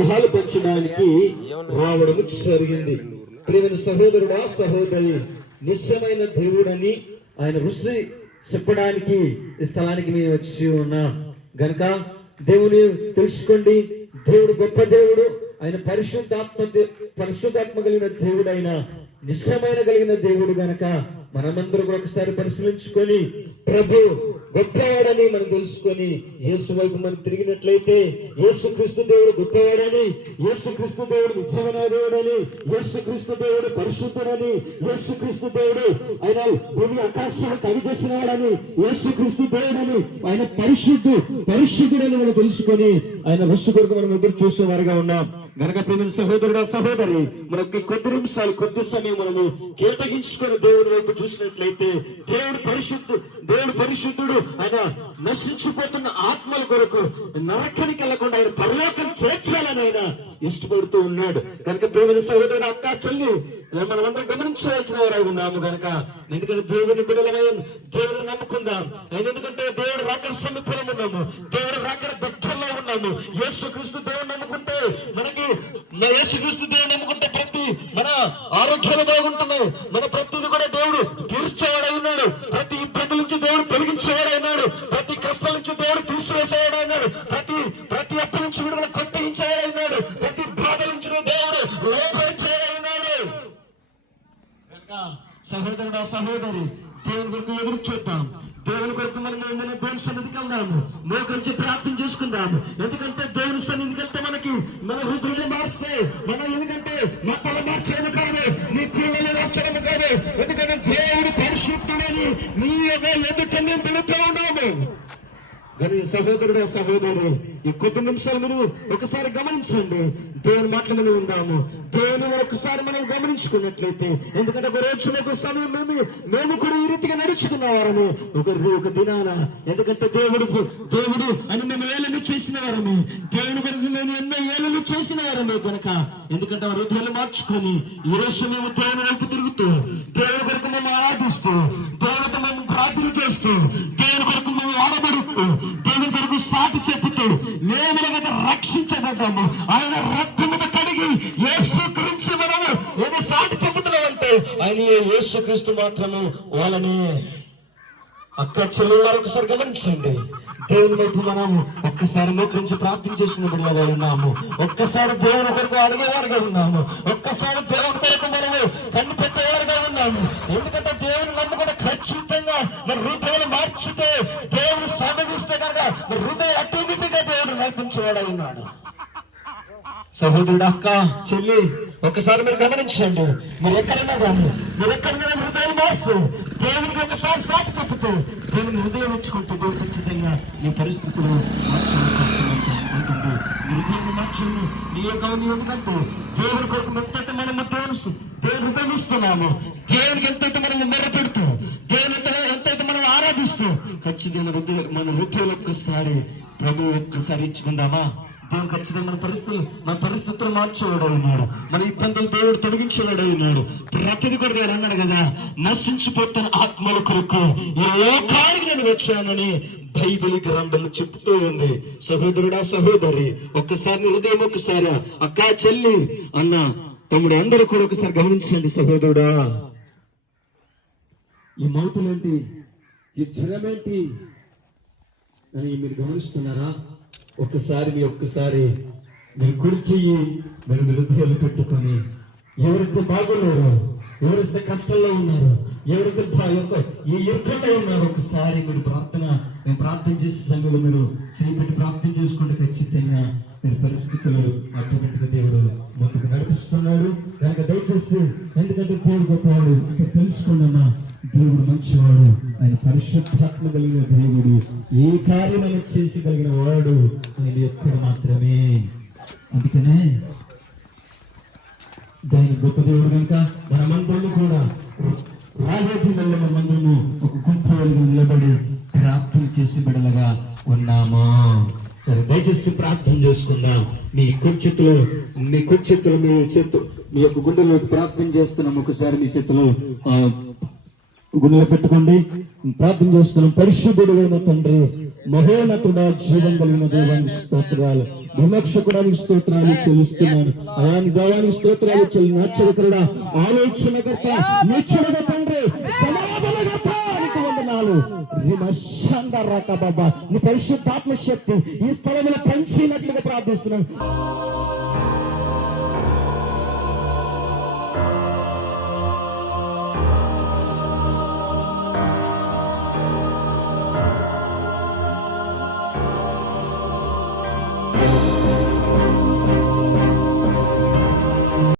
శుభాలు పంచడానికి రావడం జరిగింది. ప్రియమైన సహోదరుడా, సహోదరి, నిశ్చయమైన దేవుడని ఆయన రుచి చెప్పడానికి ఈ స్థలానికి మేము వచ్చి ఉన్నాం గనక దేవుని తెలుసుకోండి. దేవుడు గొప్ప దేవుడు. ఆయన పరిశుద్ధాత్మ కలిగిన దేవుడు, ఆయన నిశ్చయమైన కలిగిన దేవుడు గనక మనమందరూ ఒకసారి పరిశీలించుకొని ప్రభు గొప్పవాడని మనం తెలుసుకొని యేసు వైపు మనం తిరిగినట్లయితే యేసుక్రీస్తు దేవుడు గొప్పవాడని, యేసుక్రీస్తు దేవుడు నిత్యమైన దేవుడని, యేసుక్రీస్తు దేవుడు పరిశుద్ధుడని, యేసుక్రీస్తు దేవుడు ఆయన భూమి ఆకాశాన్ని కవి చేసిన వాడని, యేసుక్రీస్తు దేవుడని, ఆయన పరిశుద్ధుడని మనం తెలుసుకొని ఆయన వస్తు కొరకు మనం ఎదురు చూసేవారుగా ఉన్నాం గనక ప్రియమైన సహోదరుడా, సహోదరి, మనకి కొద్ది నిమిషాలు కొద్ది సమయం మనము కేటాయించుకొని దేవుని వైపు చూసినట్లయితే దేవుడు పరిశుద్ధుడు. ఆయన నశించిపోతున్న ఆత్మల కొరకు నరకానికి వెళ్లకుండా ఆయన పరలోకం చేర్చాలని ఆయన ఇష్టపడుతూ ఉన్నాడు కనుక ప్రియమైన సహోదరుడు, అక్క, చెల్లి, మనమందరం గమనించవలసిన వారు ఉన్నాము గనక. ఎందుకంటే దేవుని బిడ్డలమై దేవుని నమ్ముకుందాం. ఎందుకంటే దేవుడు రాకడ సమీపంలో ఉన్నాము, దేవుడు రాకడ దగ్గరలో ఉన్నాము. యేసుక్రీస్తు దేవుడు నమ్ముకుంటే మనకి యేసుక్రీస్తు దేవుడు నమ్ముకుంటే ప్రతి మన ఆరోగ్యాలు బాగుంటున్నాయి. మన ప్రతిది కూడా దేవుడు తీర్చేవాడై ఉన్నాడు. ప్రతి ఇబ్బందుల నుంచి దేవుడు తొలగించేవాడైనాడు. ప్రతి కష్టాల నుంచి దేవుడు తీసివేసేవాడైనాడు. ప్రతి అప్పు నుంచి విడుదల కొట్టించేవాడైనాడు. ప్రతి బాధ నుంచి దేవుడు లోపించేవాడైనాడు. సహోదరుడా, సహోదరి, దేవుని కొరకు ఎదురు చూద్దాం. దేవుని కొరకు మనం దేవుని సన్నిధికి వెళ్దాము, మోకరించి ప్రార్థన చేసుకుందాము. ఎందుకంటే దేవుని సన్నిధికి వెళ్తే మనకి మన హృదయాలు మారుస్తాయి. ఎందుకంటే మా తల మార్చడం కాదు, నీ క్రియలు మార్చడం కాదు. ఎందుకంటే దేవుడు పరిశుద్ధుడని నీ ఎదుట మేము పిలుస్తూ ఉన్నాము. కానీ సహోదరుడు, సహోదరుడు, ఈ కొద్ది నిమిషాలు మీరు ఒకసారి గమనించండి. దేవుని మాటల మీద ఉందాము. దేవుని ఒకసారి మనం గమనించుకున్నట్లయితే, ఎందుకంటే ఒక రోజున ఒక సమయం మేము కూడా ఈ రీతిగా నడుచుకున్నవారము ఒక దినాన. ఎందుకంటే దేవుడు అని మేము ఏళ్ళని చేసిన వారమే, దేవుని కొరకు మేము ఎన్నో ఏళ్ళని చేసిన వారమే కనుక. ఎందుకంటే ఆ హృదయాలు మార్చుకొని ఈ రోజు మేము దేవుని వైపు తిరుగుతూ, దేవుని కొరకు మేము ఆరాధిస్తూ, దేవునితో మేము ప్రార్థన చేస్తూ, దేవుని కొరకు మేము ఆడబడుతూ, దేవుని కొరకు సాటి చెప్పుతూ మేము రక్షించబడ్డాము. ఆయన రక్తముతో కడిగి యేసు గురించి మనము ఏదో సాటి చెప్పుతున్నామంటే ఆయన యేసుక్రీస్తు మాత్రము వాళ్ళని. అక్క, చెల్లెళ్ళారు, ఒకసారి గమనించండి. దేవుని వైపు మనము ఒక్కసారి మోకరించి ప్రార్థన చేసుకున్న బిడ్డలుగా ఉన్నాము. ఒక్కసారి దేవుని కొరకు అడిగేవారుగా ఉన్నాము. ఒక్కసారి దేవుని కొరకు మనము కన్ను పెట్టేవారుగా ఉన్నాము. ఎందుకంటే దేవుని నమ్ముకుంటే ఖచ్చితంగా మన హృదయాలు మార్చితే, దేవుని సన్నగిస్తే కనుక మన హృదయం ఆటోమేటిక్ గా దేవుడు నడిపించేవాడై ఉన్నాడు. సహోదరుడు, అక్క, చెల్లి, ఒకసారి మీరు గమనించండి. మీరు ఎక్కడైనా కానీ హృదయం మారుస్తూ దేవునికి ఒకసారి సాటి చెప్తూ దేవుని హృదయం ఉంచుకుంటూ దేవుడు ఖచ్చితంగా మీ పరిస్థితులు మార్చడం కోసం ఉంటుంది. మీ హృదయాన్ని మార్చండి. నీ యొక్క ఎందుకంటే దేవుని కొరకు ఎంతైతే మనం దేవుని హృదయం ఇస్తున్నాము, దేవునికి ఎంతైతే మనం మెర్రపెడుతూ, దేవుని ఎంతైతే మనం ఆరాధిస్తూ ఖచ్చితంగా మన హృదయాలు ఒక్కసారి ప్రభు ఒక్కసారి ఇచ్చుకుందామా? దేవుడు ఖచ్చితంగా మన పరిస్థితులు మార్చేవాడు ఉన్నాడు. మన ఇబ్బందులు దేవుడు తొలగించేవాడు ఉన్నాడు. ప్రతిది కూడా దేవుడు అన్నాడు కదా, నశించిపోతున్న ఆత్మల కొరకు ఈ లోకానికి నేను వచ్చానని బైబిల్ గ్రంథం చెప్తూ ఉంది. సహోదరుడా, సహోదరి, ఒక్కసారి హృదయం ఒక్కసారి, అక్క, చెల్లి, అన్న, తమ్ముడు, అందరూ కూడా ఒకసారి గమనించండి. సహోదరుడా, ఈ మౌతులేంటి, ఈ జ్వరమేంటి అని మీరు గమనిస్తున్నారా? ఒక్కసారి మీరు కుర్చీ మీరు హృదయాలు పెట్టుకొని, ఎవరైతే బాగున్నారో, ఎవరైతే కష్టంలో ఉన్నారో, ఎవరైతే ఈ యుద్ధంలో ఉన్నారో, ఒకసారి మీరు ప్రార్థన చేసే సమయంలో మీరు చేపెట్టి ప్రార్థన చేసుకుంటే ఖచ్చితంగా మీరు పరిస్థితులు ఆటోమేటిక్ గా దేవుడు ముందుకు నడిపిస్తున్నాడు కనుక దయచేసి, ఎందుకంటే దేవుడు గొప్పవాడు తెలుసుకున్నా, దేవుడు మంచివాడు, ఆయన పరిశుద్ధాత్మ కలిగిన దేవుడు, ఏ కార్యమైన చేసగలిగిన వాడు ఆయన ఒక్కడు మాత్రమే. అందుకనే దాని గొప్ప దేవుడు కనుక మనమందరము కూడా రాబోతున్న మనమందరము ఒక గుంపులుగా నిలబడి ప్రార్థన చేసి బిడలగా ఉన్నాము. సరే, దయచేసి ప్రార్థన చేసుకుందాం. మీ కుర్చీలో మీ యొక్క గుండెలో ప్రార్థన చేస్తున్నాం. ఒకసారి మీ చేతులు గుండెలో పెట్టుకోండి. ప్రార్థన చేస్తున్నాం. పరిశుద్ధుడైన తండ్రి, మహోన్నతుడా, జీవం కలిగిన దేవానికి స్తోత్రాలు, విమోక్షకుడానికి స్తోత్రాలు చెల్లిస్తున్నాను. అలాని దేవానికి స్తోత్రాలు చెల్లినాచకరుడా, ఆలోచనకర్త, నిశ్చలత తండ్రి, సమాధానకర్త నీకు వందనాలు. బాబా, నీ పరిశుద్ధాత్మ శక్తి ఈ స్థలంలో పంచినట్లుగా ప్రార్థిస్తున్నాను.